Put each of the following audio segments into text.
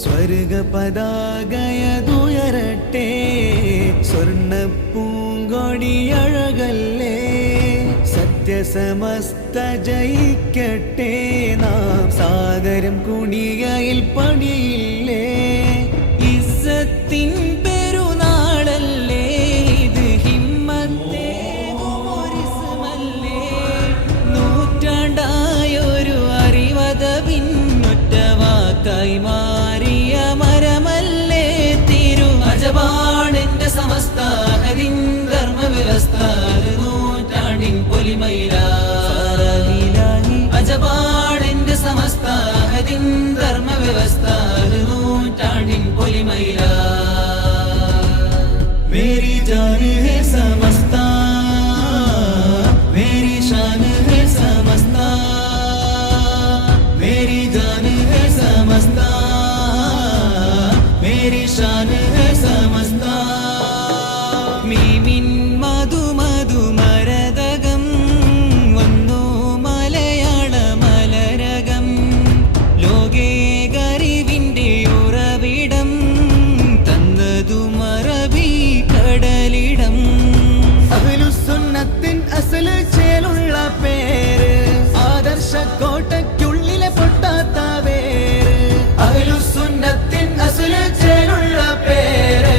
സ്വർഗ പതാകയതുയരട്ടെ, സ്വർണ്ണപ്പൂങ്കൊടിയഴകല്ലേ, സത്യസമസ്ത ജയിക്കട്ടെ, നാം സാഗരം കുണികയിൽ പണിയില്ലേ. ഇസ്സത്തിൻ പെരുനാളല്ലേ ഇത്, ഹിമ്മത്തേ ഒരിസ്മല്ലേ, നൂറ്റാണ്ടായൊരു അറിവത പിന്നൊറ്റ വാക്കായി മാറിയ മരമല്ലേ തിരു. അജപാണെന്റെ സമസ്ത ഹരിൻ ധർമ്മവ്യവസ്ഥ, നൂറ്റാണ്ടിൻ പൊലിമയിലായി. അജപാണെന്റെ സമസ്ത ഹരിൻ ധർമ്മവ്യവസ്ഥ, നൂറ്റാണ്ടിൻ പൊലിമയിലാ. മേരി ജാൻ ഹേ സമസ്ത, മേരി ഷാൻ ഹേ സമസ്ത, മേരി ജാൻ ഹേ സമസ്ത, മേരി ഷാൻ ഹേ സമസ്ത. മീമിൻ മധു മധു മരതകം വന്നു മലയാള മലരകം, ലോകേ ഗരിവിന്റെ ഉറവിടം തന്നതു മറബി കടലിടം. അഹ്ലുസുന്നത്തിൻ അസ്ൽ ചേലുള്ള പേര്, ആദർശ കോട്ടയ്ക്കുള്ളിലെ പൊട്ടാത്ത വേര്. അഹ്ലുസുന്നത്തിൻ അസ്ൽ ചേലുള്ള പേര്,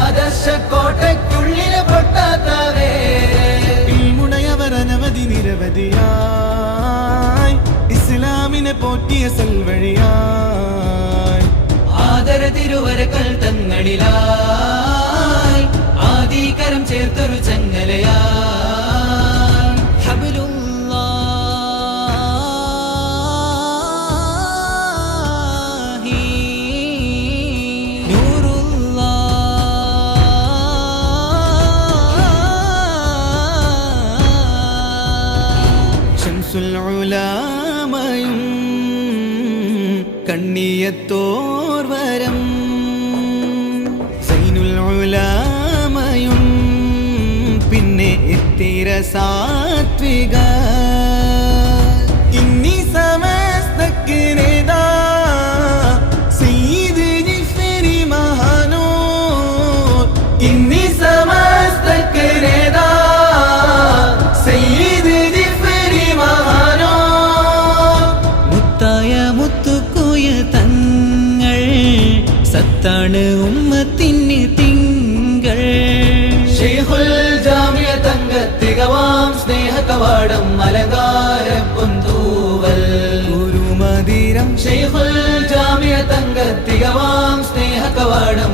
ആദർശ കോട്ടയ്ക്കുള്ളിലെ പൊട്ടാത്ത വേര്. ഇൽമുടയവർ അനവധി നിരവധിയായി, ഇസ്ലാമിനെ പോറ്റിയ സൽവഴിയായി. ആദര തിരുവരകൾ തങ്ങളിലായി, ആദികരം ചേർത്തൊരു ചങ്ങലയായി. ഹബിലുല്ലാഹി നൂറുല്ലാഹ്, ശംസുൽ ഉലാമയും കണ്ണിയത്തോർവരം, സൈനുൽ ഉലാമയും പിന്നെ ഇത്തിര സാത്വിക. ഇന്നി സമസ്തക്ക് നേതാ സയ്യിദ് ജിഫ്രി മഹാനൂർ, ഇന്നി സമസ്തക്ക് നേതാ സയ്യിദ് ജിഫ്രി മഹാനൂർ. മുത്തായ മുത്തുക്കോയ തങ്ങൾ സത്താണ് ഉമ്മത്തിന് തിങ്കൾ. ശൈഖുൽ ജാമിഅ തങ്കത്തികവാം സ്നേഹ കവാടം അലങ്കാര പൊന്തൂവൽ ഗുരുമദിരം. ശൈഖുൽ ജാമിഅ തങ്കത്തികവാം സ്നേഹ കവാടം